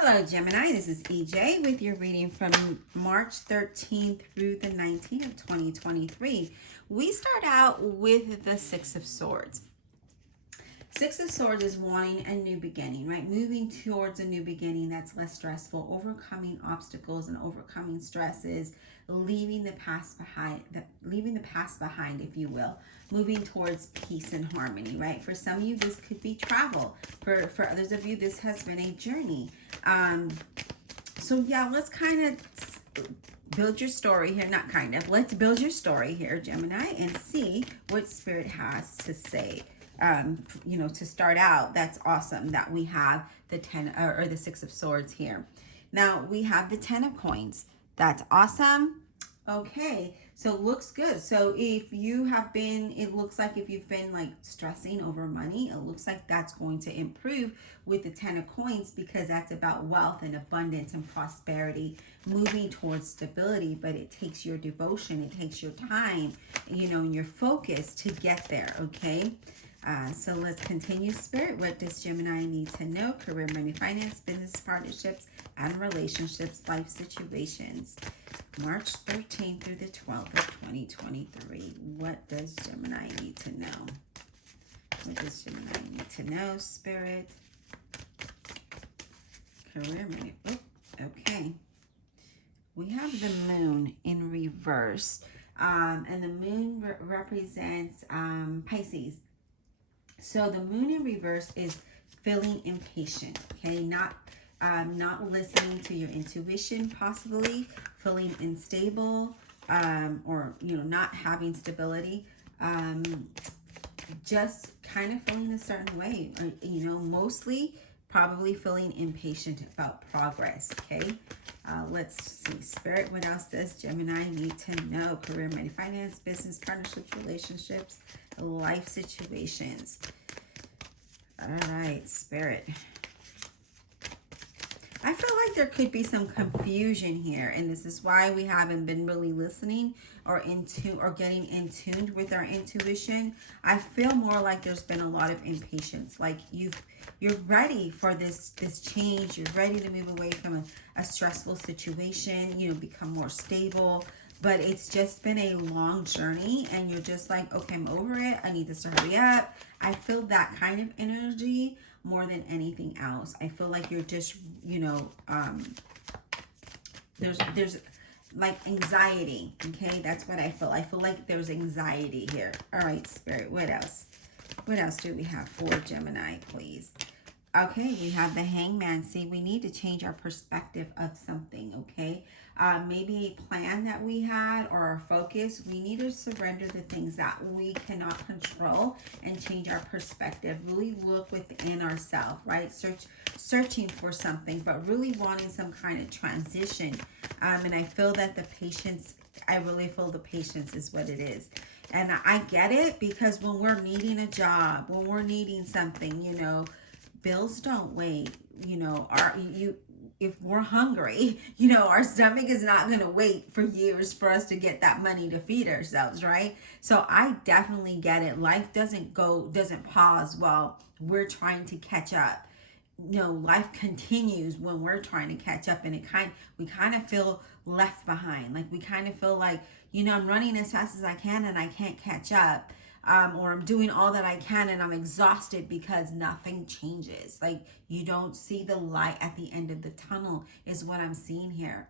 Hello, Gemini. This is EJ with your reading from March 13th through the 19th of 2023. We start out with the Six of Swords. Six of Swords is wanting a new beginning, right? Moving towards a new beginning that's less stressful, overcoming obstacles and overcoming stresses, leaving the past behind, if you will. Moving towards peace and harmony, right? For some of you, this could be travel. For others of you, this has been a journey. So yeah, let's kind of build your story here. Not kind of. Let's build your story here, Gemini, and see what Spirit has to say. To start out, that's awesome that we have the the Six of Swords here. Now we have the 10 of Coins. That's awesome. Okay, so looks good. So if you have been, it looks like if you've been like stressing over money, it looks like that's going to improve with the 10 of Coins, because that's about wealth and abundance and prosperity, moving towards stability. But it takes your devotion, it takes your time, and your focus to get there. Okay. So let's continue, Spirit. What does Gemini need to know? Career, money, finance, business partnerships, and relationships, life situations. March 13th through the 12th of 2023. What does Gemini need to know? What does Gemini need to know, Spirit? Career, money. Oh, okay. We have the Moon in reverse. And the Moon represents Pisces. So the Moon in reverse is feeling impatient, okay? Not listening to your intuition, possibly feeling unstable, or not having stability, just kind of feeling a certain way, or, mostly probably feeling impatient about progress. Okay, let's see, Spirit. What else does Gemini need to know? Career, money, finance, business partnerships, relationships, life situations. All right, Spirit. I feel like there could be some confusion here, and this is why we haven't been really listening or getting in tune with our intuition. I feel more like there's been a lot of impatience. Like you're ready for this change. You're ready to move away from a stressful situation. Become more stable. But it's just been a long journey, and you're just like, okay, I'm over it. I need this to hurry up. I feel that kind of energy more than anything else. I feel like you're just, there's like anxiety. Okay, that's what I feel. I feel like there's anxiety here. All right, Spirit. What else? What else do we have for Gemini, please? Okay, we have the Hangman. See, we need to change our perspective of something, okay? Maybe a plan that we had or our focus. We need to surrender the things that we cannot control and change our perspective. Really look within ourselves, right? Searching for something, but really wanting some kind of transition. And I feel that the patience, I really feel the patience is what it is. And I get it, because when we're needing a job, when we're needing something, bills don't wait. If we're hungry, our stomach is not going to wait for years for us to get that money to feed ourselves, right? So I definitely get it. Life doesn't pause while we're trying to catch up. Life continues when we're trying to catch up, and we kind of feel left behind. Like we kind of feel like, I'm running as fast as I can and I can't catch up. Or I'm doing all that I can and I'm exhausted because nothing changes. Like you don't see the light at the end of the tunnel is what I'm seeing here.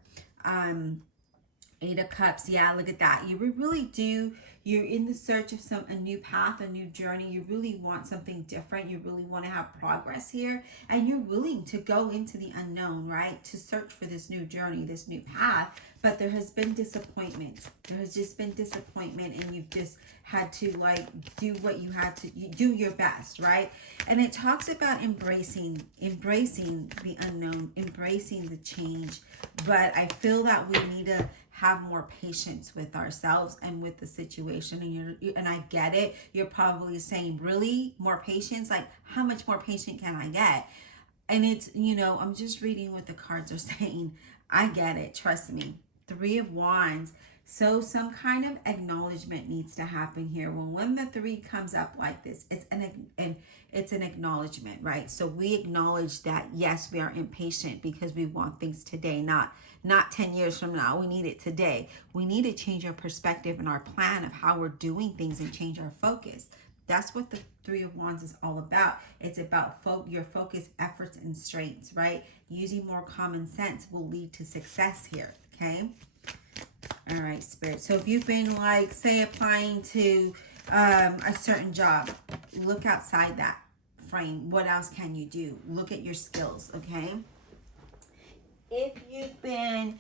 8 of Cups. Yeah, look at that. You really do. You're in the search of a new path, a new journey. You really want something different. You really want to have progress here. And you're willing to go into the unknown, right? To search for this new journey, this new path. But there has been disappointment. There has just been disappointment, and you've just had to do what you had to do, your best, right? And it talks about embracing the unknown, embracing the change. But I feel that we need to have more patience with ourselves and with the situation. And I get it. You're probably saying, really? More patience? Like, how much more patient can I get? And it's, I'm just reading what the cards are saying. I get it. Trust me. 3 of Wands. So some kind of acknowledgement needs to happen here. When the 3 comes up like this, it's an acknowledgement, right? So we acknowledge that, yes, we are impatient because we want things today, not 10 years from now. We need it today. We need to change our perspective and our plan of how we're doing things and change our focus. That's what the 3 of Wands is all about. It's about your focus, efforts, and strengths, right? Using more common sense will lead to success here, okay? All right, Spirit. So if you've been, like, say, applying to a certain job, look outside that frame. What else can you do? Look at your skills, okay? If you've been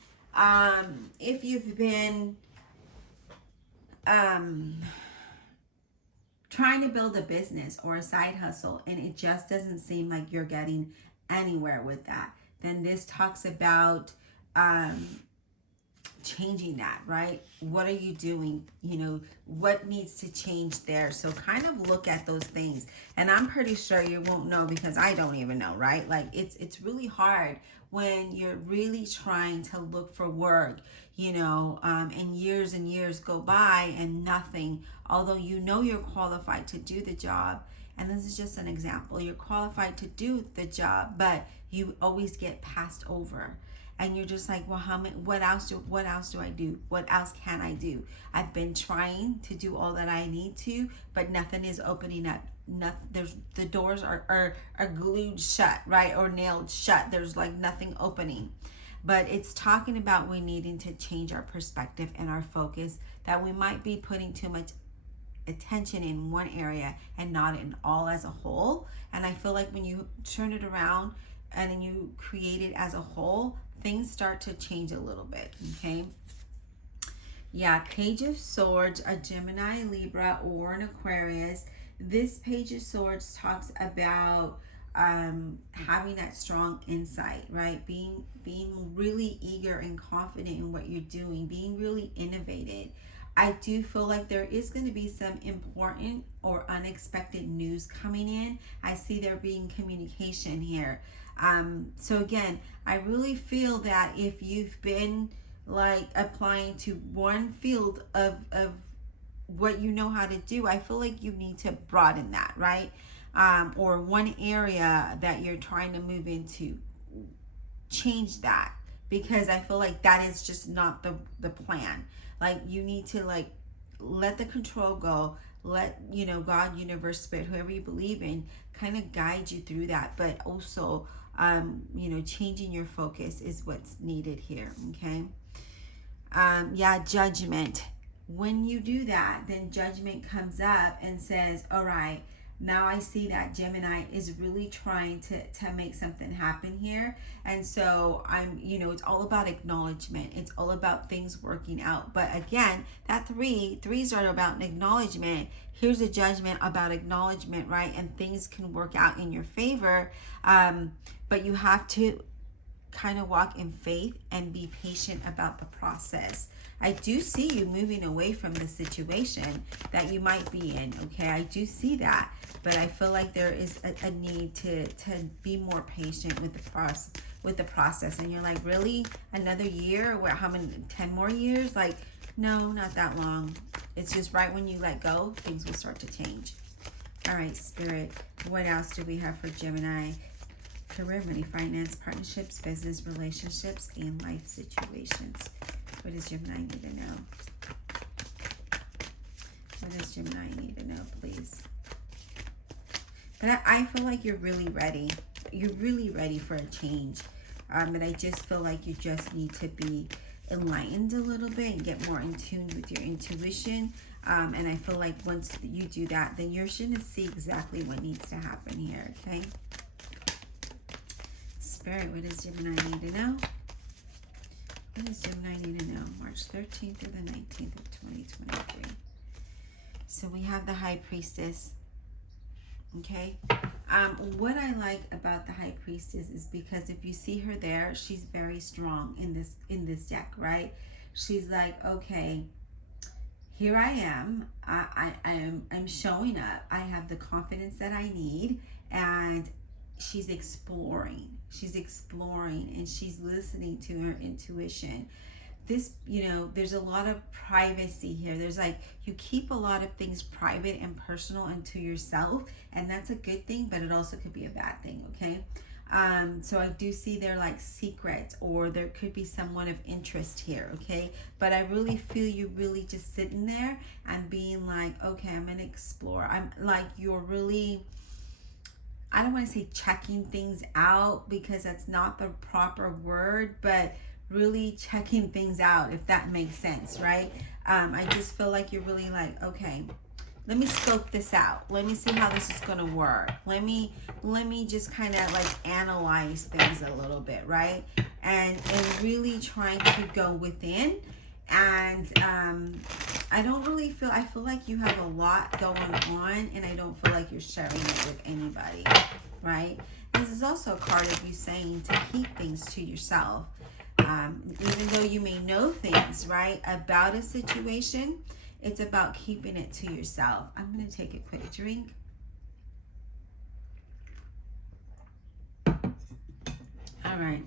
trying to build a business or a side hustle and it just doesn't seem like you're getting anywhere with that, then this talks about changing that, right? What are you doing? You know, what needs to change there? So kind of look at those things. And I'm pretty sure you won't know because I don't even know, right? Like it's really hard when you're really trying to look for work, you know, and years go by and nothing, although you know you're qualified to do the job. And this is just an example. You're qualified to do the job, but you always get passed over. And you're just like, well, what else do I do? What else can I do? I've been trying to do all that I need to, but nothing is opening up. The doors are glued shut, right? Or nailed shut. There's like nothing opening. But it's talking about we needing to change our perspective and our focus, that we might be putting too much attention in one area and not in all as a whole. And I feel like when you turn it around and then you create it as a whole, things start to change a little bit, okay? Yeah, Page of Swords, a Gemini, Libra, or an Aquarius. This Page of Swords talks about having that strong insight, right? Being really eager and confident in what you're doing, being really innovative. I do feel like there is going to be some important or unexpected news coming in. I see there being communication here. So again, I really feel that if you've been like applying to one field of what you know how to do, I feel like you need to broaden that, right? Or one area that you're trying to move into, change that, because I feel like that is just not the plan. Like you need to like let the control go, let, you know, God, universe, spirit, whoever you believe in, kind of guide you through that. But also, you know, changing your focus is what's needed here, okay? Yeah, judgment. When you do that, then judgment comes up and says, all right, now I see that Gemini is really trying to make something happen here. And so you know, it's all about acknowledgement. It's all about things working out. But again, that threes are about acknowledgement. Here's a judgment about acknowledgement, right? And things can work out in your favor. But you have to kind of walk in faith and be patient about the process. I do see you moving away from the situation that you might be in, okay? I do see that, but I feel like there is a need to be more patient with the process. And you're like, really? Another year? Where, how many, 10 more years? Like, no, not that long. It's just right when you let go, things will start to change. All right, Spirit, what else do we have for Gemini? Career, money, finance, partnerships, business, relationships, and life situations. What does Gemini need to know? What does Gemini need to know, please? But I feel like you're really ready. You're really ready for a change. But I just feel like you just need to be enlightened a little bit and get more in tune with your intuition. And I feel like once you do that, then you're going to see exactly what needs to happen here, okay? Spirit, what does Gemini need to know? What does Gemini need to know? March 13th through the 19th of 2023. So we have the High Priestess. Okay. What I like about the High Priestess is because if you see her there, she's very strong in this deck, right? She's like, okay, here I am. I'm showing up. I have the confidence that I need, and she's exploring. She's exploring and she's listening to her intuition. this, you know, there's a lot of privacy here. There's like, you keep a lot of things private and personal and to yourself, and that's a good thing, but it also could be a bad thing, okay? So I do see there like secrets, or there could be someone of interest here, okay? But I really feel you really just sitting there and being like, okay, I'm gonna explore. I'm like, you're really, I don't want to say checking things out because that's not the proper word, but really checking things out, if that makes sense, right? I just feel like you're really like, okay, let me scope this out. Let me see how this is going to work. Let me just kind of like analyze things a little bit, right? And really trying to go within. And I don't really feel, I feel like you have a lot going on, and I don't feel like you're sharing it with anybody, right? This is also a card of you saying to keep things to yourself. Even though you may know things, right, about a situation, it's about keeping it to yourself. I'm going to take a quick drink. All right.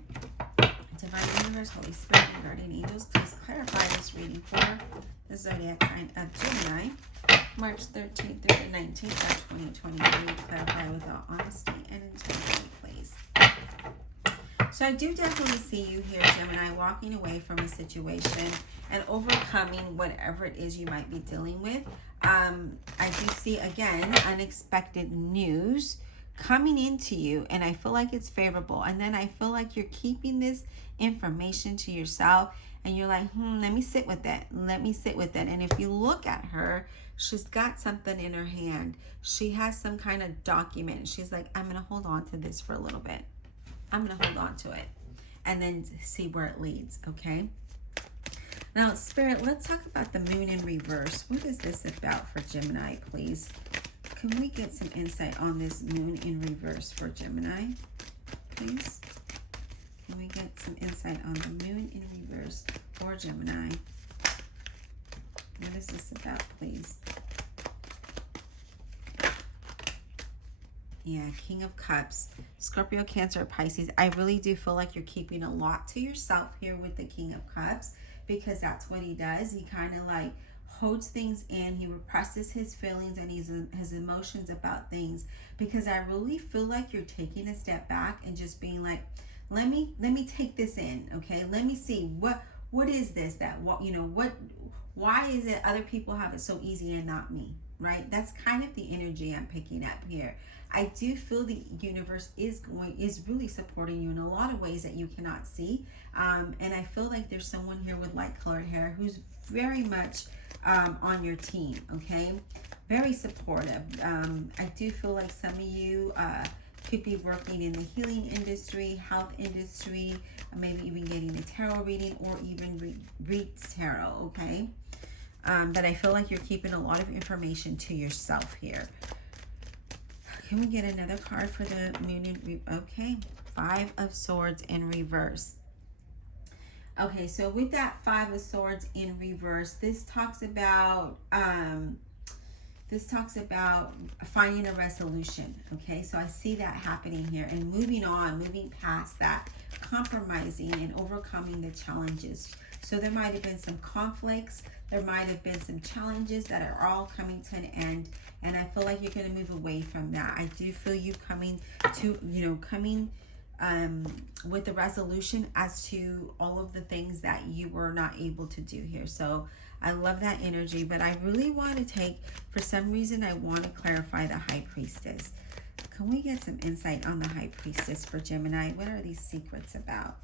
Divine Universe, Holy Spirit, and Guardian Angels, please clarify this reading for the Zodiac sign of Gemini, March 13th through the 19th of 2023. Clarify with all honesty and integrity, please. So I do definitely see you here, Gemini, walking away from a situation and overcoming whatever it is you might be dealing with. I do see, again, unexpected news coming into you, and I feel like it's favorable. And then I feel like you're keeping this information to yourself, and you're like, let me sit with it. Let me sit with it. And if you look at her, she's got something in her hand. She has some kind of document. She's like, I'm going to hold on to this for a little bit. I'm going to hold on to it and then see where it leads, okay? Now, Spirit, let's talk about the moon in reverse. What is this about for Gemini, please? Can we get some insight on this moon in reverse for Gemini, please? Can we get some insight on the moon in reverse for Gemini? What is this about, please? Yeah, King of Cups, Scorpio, Cancer, Pisces. I really do feel like you're keeping a lot to yourself here with the King of Cups, because that's what he does. He kind of like holds things in. He represses his feelings and his emotions about things, because I really feel like you're taking a step back and just being like, let me take this in, okay? Let me see what is this that why is it other people have it so easy and not me, right? That's kind of the energy I'm picking up here. I do feel the universe is really supporting you in a lot of ways that you cannot see. And I feel like there's someone here with light colored hair who's very much on your team, okay? Very supportive. I do feel like some of you could be working in the healing industry, health industry, maybe even getting a tarot reading, or even read tarot, okay? But I feel like you're keeping a lot of information to yourself here. Can we get another card for the moon in okay, Five of Swords in reverse. Okay, so with that Five of Swords in reverse, this talks about finding a resolution. Okay, so I see that happening here, and moving on, moving past that, compromising and overcoming the challenges. So there might have been some conflicts, there might have been some challenges that are all coming to an end, and I feel like you're going to move away from that. I do feel you coming to, with the resolution as to all of the things that you were not able to do here. So I love that energy, but I really want to take, for some reason, I want to clarify the High Priestess. Can we get some insight on the High Priestess for Gemini? What are these secrets about?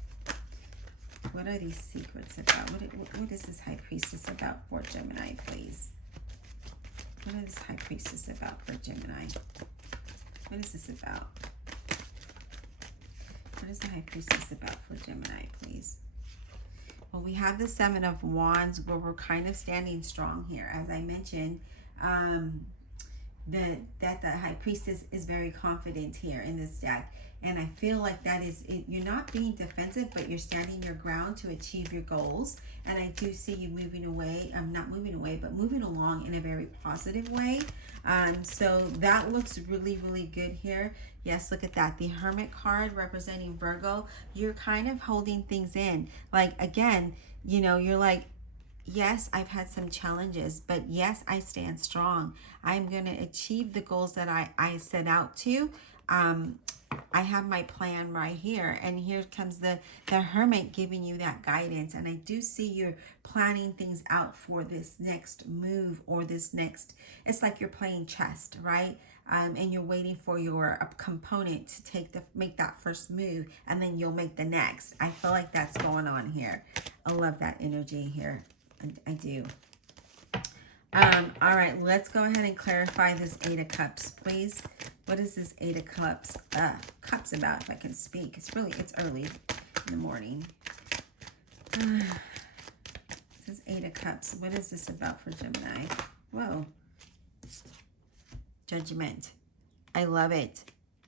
What are these secrets about? What is this High Priestess about for Gemini, please? What is this High Priestess about for Gemini? What is this about? What is the High Priestess about for Gemini, please? Well, we have the Seven of Wands, where we're kind of standing strong here. As I mentioned, that the High Priestess is very confident here in this deck. And I feel like that is it. You're not being defensive, but you're standing your ground to achieve your goals. And I do see you moving away. I'm not moving away, but moving along in a very positive way. So that looks really, really good here. Yes, look at that. The Hermit card representing Virgo. You're kind of holding things in. Like, again, you know, you're like, yes, I've had some challenges, but yes, I stand strong. I'm going to achieve the goals that I set out to. I have my plan right here, and here comes the Hermit giving you that guidance. And I do see you're planning things out for this next move, or this next, it's like you're playing chess, right? And you're waiting for your component to make that first move, and then you'll make the next. I feel like that's going on here. I love that energy here. I do. All right, let's go ahead and clarify this Eight of Cups, please. What is this Eight of Cups about, if I can speak? It's early in the morning. This is Eight of Cups. What is this about for Gemini? Whoa. Judgment. I love it.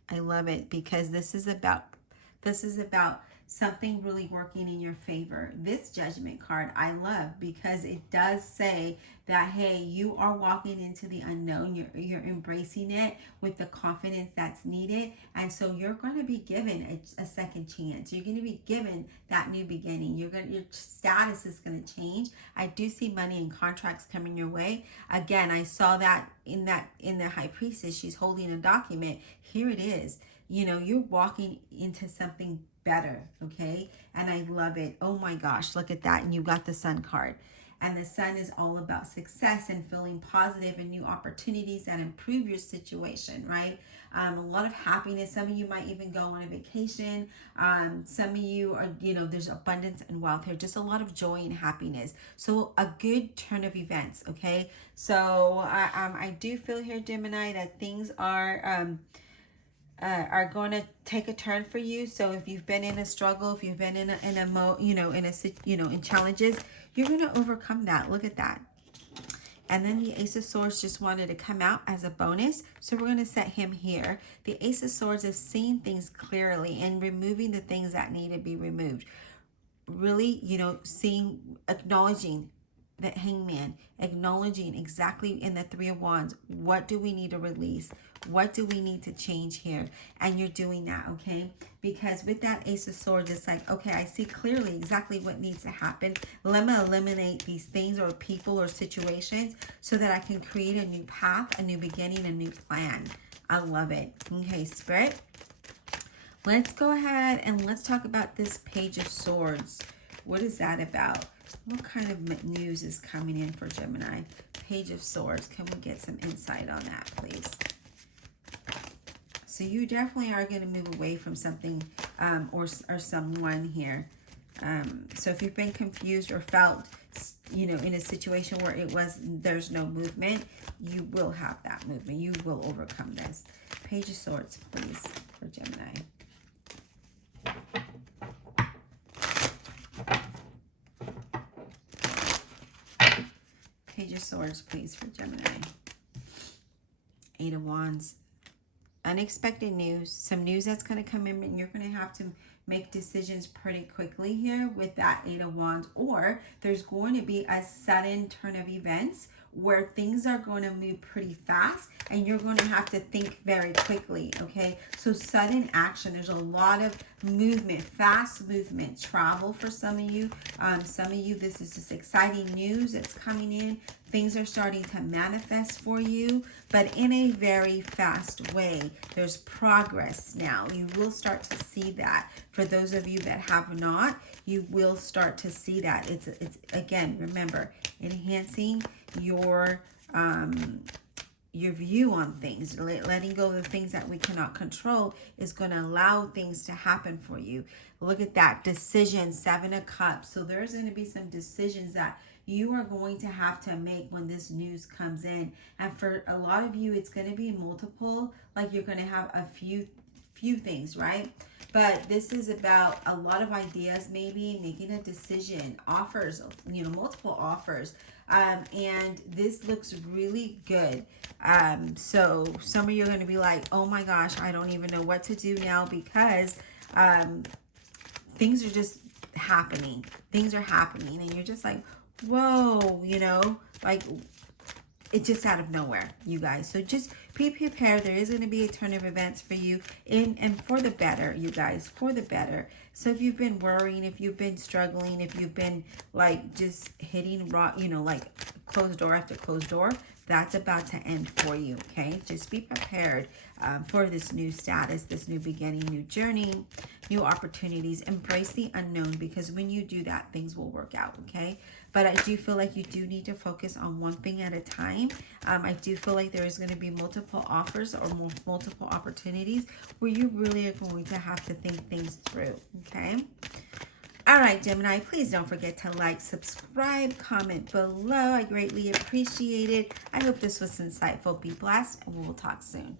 I love it, because this is about something really working in your favor. This Judgment card I love, because it does say that, hey, you are walking into the unknown. You're embracing it with the confidence that's needed. And so you're going to be given a second chance. You're going to be given that new beginning. Your status is going to change. I do see money and contracts coming your way. Again, I saw that in the High Priestess. She's holding a document. Here it is. You know, you're walking into something better, okay? And I love it. Oh my gosh, look at that. And you got the Sun card. And the Sun is all about success and feeling positive and new opportunities that improve your situation, right? A lot of happiness. Some of you might even go on a vacation. Some of you are, you know, there's abundance and wealth here. Just a lot of joy and happiness. So a good turn of events, okay? So I do feel here, Gemini, that things are going to take a turn for you. So if you've been in a struggle, if you've been in challenges, you're going to overcome that. Look at that. And then the Ace of Swords just wanted to come out as a bonus. So we're going to set him here. The Ace of Swords is seeing things clearly and removing the things that need to be removed. Really, you know, acknowledging the Hangman, acknowledging exactly in the Three of Wands, what do we need to release? What do we need to change here? And you're doing that, okay? Because with that Ace of Swords, it's like, okay, I see clearly exactly what needs to happen. Let me eliminate these things or people or situations so that I can create a new path, a new beginning, a new plan. I love it. Okay, Spirit. Let's go ahead and let's talk about this Page of Swords. What is that about? What kind of news is coming in for Gemini? Page of Swords. Can we get some insight on that, please? So you definitely are going to move away from something or someone here. So if you've been confused or felt, you know, in a situation where there's no movement, you will have that movement. You will overcome this. Page of Swords, please, for Gemini. Page of Swords, please, for Gemini. Eight of Wands. Unexpected news. Some news that's going to come in, and you're going to have to make decisions pretty quickly here with that Eight of Wands. Or there's going to be a sudden turn of events where things are going to move pretty fast, and you're going to have to think very quickly, okay? So sudden action. There's a lot of movement, fast movement, travel for some of you. Some of you, this is just exciting news that's coming in. Things are starting to manifest for you, but in a very fast way. There's progress now. You will start to see that. For those of you that have not, you will start to see that. It's again, remember, enhancing your view on things. Letting go of the things that we cannot control is going to allow things to happen for you. Look at that decision, Seven of Cups. So there's going to be some decisions that you are going to have to make when this news comes in. And for a lot of you, it's going to be multiple. Like you're going to have a few few things, right? But this is about a lot of ideas, maybe making a decision, offers, you know, multiple offers. And this looks really good. So some of you are going to be like, oh my gosh, I don't even know what to do now, because things are just happening. Things are happening, and you're just like, whoa, you know, like it's just out of nowhere, you guys. So just be prepared. There is going to be a turn of events for you, and for the better, you guys, for the better. So if you've been worrying, if you've been struggling, if you've been like just hitting rock, you know, like closed door after closed door, that's about to end for you, okay? Just be prepared for this new status, this new beginning, new journey, new opportunities. Embrace the unknown, because when you do that, things will work out, okay? But I do feel like you do need to focus on one thing at a time. I do feel like there is going to be multiple offers or multiple opportunities where you really are going to have to think things through, okay? All right, Gemini, please don't forget to like, subscribe, comment below. I greatly appreciate it. I hope this was insightful. Be blessed, and we will talk soon.